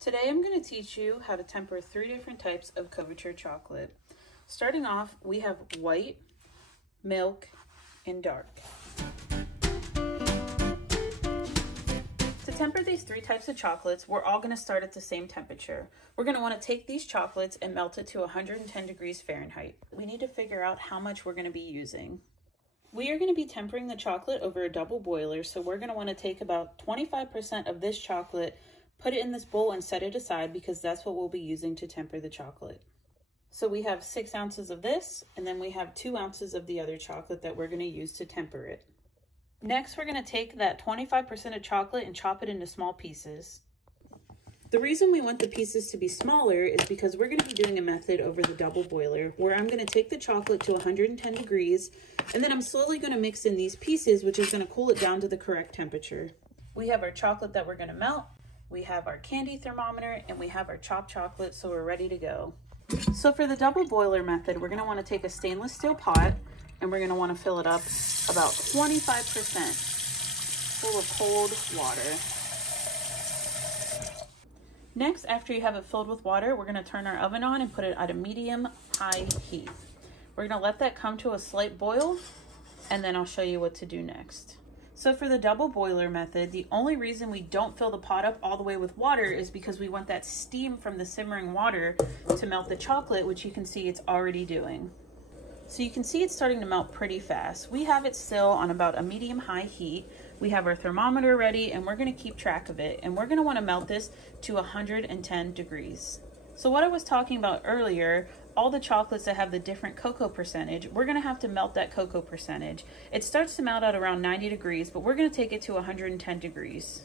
Today I'm going to teach you how to temper 3 different types of couverture chocolate. Starting off, we have white, milk, and dark. To temper these 3 types of chocolates, we're all going to start at the same temperature. We're going to want to take these chocolates and melt it to 110 degrees Fahrenheit. We need to figure out how much we're going to be using. We are going to be tempering the chocolate over a double boiler, so we're going to want to take about 25% of this chocolate, put it in this bowl and set it aside because that's what we'll be using to temper the chocolate. So we have 6 ounces of this, and then we have 2 ounces of the other chocolate that we're going to use to temper it. Next, we're going to take that 25% of chocolate and chop it into small pieces. The reason we want the pieces to be smaller is because we're going to be doing a method over the double boiler where I'm going to take the chocolate to 110 degrees, and then I'm slowly going to mix in these pieces, which is going to cool it down to the correct temperature. We have our chocolate that we're going to melt. We have our candy thermometer, and we have our chopped chocolate, so we're ready to go. So for the double boiler method, we're going to want to take a stainless steel pot, and we're going to want to fill it up about 25% full of cold water. Next, after you have it filled with water, we're going to turn our oven on and put it at a medium-high heat. We're going to let that come to a slight boil, and then I'll show you what to do next. So for the double boiler method, the only reason we don't fill the pot up all the way with water is because we want that steam from the simmering water to melt the chocolate, which you can see it's already doing. So you can see it's starting to melt pretty fast. We have it still on about a medium-high heat. We have our thermometer ready, and we're going to keep track of it, and we're going to want to melt this to 110 degrees. So what I was talking about earlier, all the chocolates that have the different cocoa percentage, we're going to have to melt that cocoa percentage. It starts to melt at around 90 degrees, but we're going to take it to 110 degrees.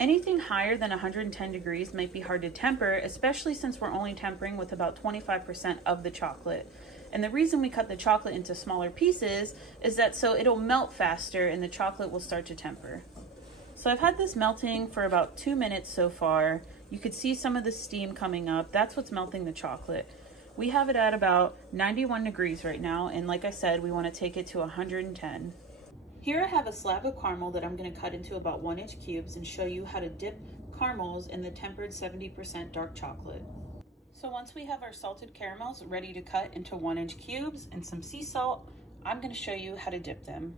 Anything higher than 110 degrees might be hard to temper, especially since we're only tempering with about 25% of the chocolate. And the reason we cut the chocolate into smaller pieces is that so it'll melt faster and the chocolate will start to temper. So I've had this melting for about 2 minutes so far. You could see some of the steam coming up. That's what's melting the chocolate. We have it at about 91 degrees right now, and like I said, we want to take it to 110. Here I have a slab of caramel that I'm going to cut into about 1-inch cubes and show you how to dip caramels in the tempered 70% dark chocolate. So once we have our salted caramels ready to cut into 1-inch cubes and some sea salt, I'm going to show you how to dip them.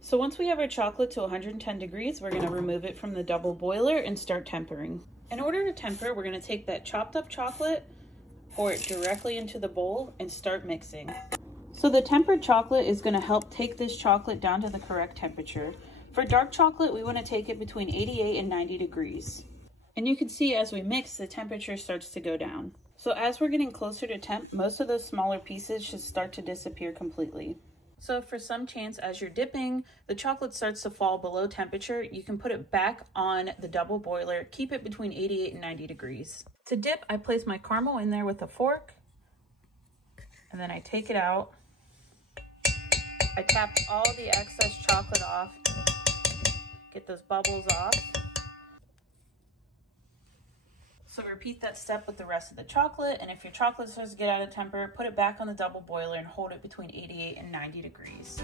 So once we have our chocolate to 110 degrees, we're going to remove it from the double boiler and start tempering. In order to temper, we're going to take that chopped up chocolate, pour it directly into the bowl, and start mixing. So the tempered chocolate is going to help take this chocolate down to the correct temperature. For dark chocolate, we want to take it between 88 and 90 degrees. And you can see as we mix, the temperature starts to go down. So as we're getting closer to temp, most of those smaller pieces should start to disappear completely. So if for some chance as you're dipping, the chocolate starts to fall below temperature, you can put it back on the double boiler, keep it between 88 and 90 degrees. To dip, I place my caramel in there with a fork, and then I take it out. I tap all the excess chocolate off, get those bubbles off. So repeat that step with the rest of the chocolate, and if your chocolate starts to get out of temper, put it back on the double boiler and hold it between 88 and 90 degrees.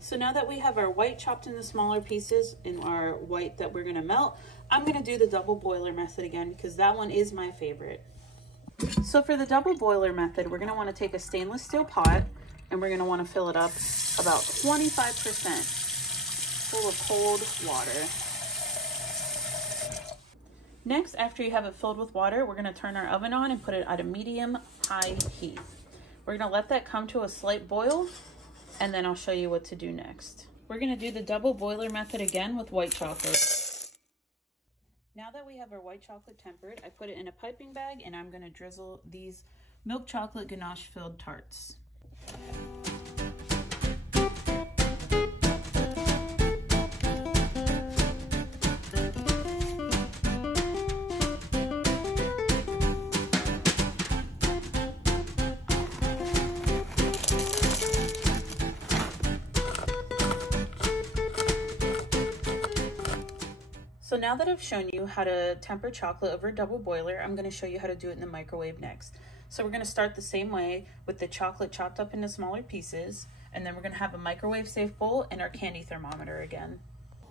So now that we have our white chopped into smaller pieces and our white that we're going to melt, I'm going to do the double boiler method again because that one is my favorite. So for the double boiler method, we're going to want to take a stainless steel pot, and we're going to want to fill it up about 25% full of cold water. Next, after you have it filled with water, we're going to turn our oven on and put it at a medium-high heat. We're going to let that come to a slight boil, and then I'll show you what to do next. We're going to do the double boiler method again with white chocolate. Now that we have our white chocolate tempered, I put it in a piping bag, and I'm going to drizzle these milk chocolate ganache filled tarts. So now that I've shown you how to temper chocolate over a double boiler, I'm going to show you how to do it in the microwave next. So we're going to start the same way with the chocolate chopped up into smaller pieces, and then we're going to have a microwave safe bowl and our candy thermometer again.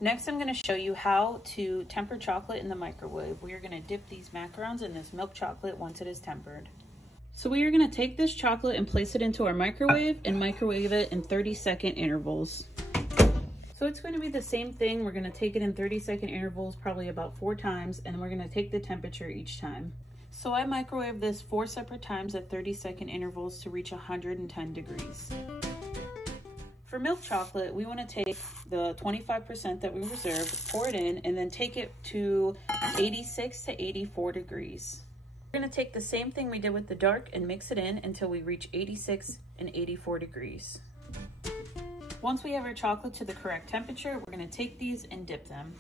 Next, I'm going to show you how to temper chocolate in the microwave. We are going to dip these macarons in this milk chocolate once it is tempered. So we are going to take this chocolate and place it into our microwave and microwave it in 30-second intervals. So it's going to be the same thing. We're going to take it in 30-second intervals, probably about 4 times, and we're going to take the temperature each time. So I microwave this 4 separate times at 30-second intervals to reach 110 degrees. For milk chocolate, we want to take the 25% that we reserved, pour it in, and then take it to 86 to 84 degrees. We're going to take the same thing we did with the dark and mix it in until we reach 86 and 84 degrees. Once we have our chocolate to the correct temperature, we're going to take these and dip them.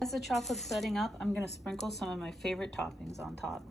As the chocolate's setting up, I'm going to sprinkle some of my favorite toppings on top.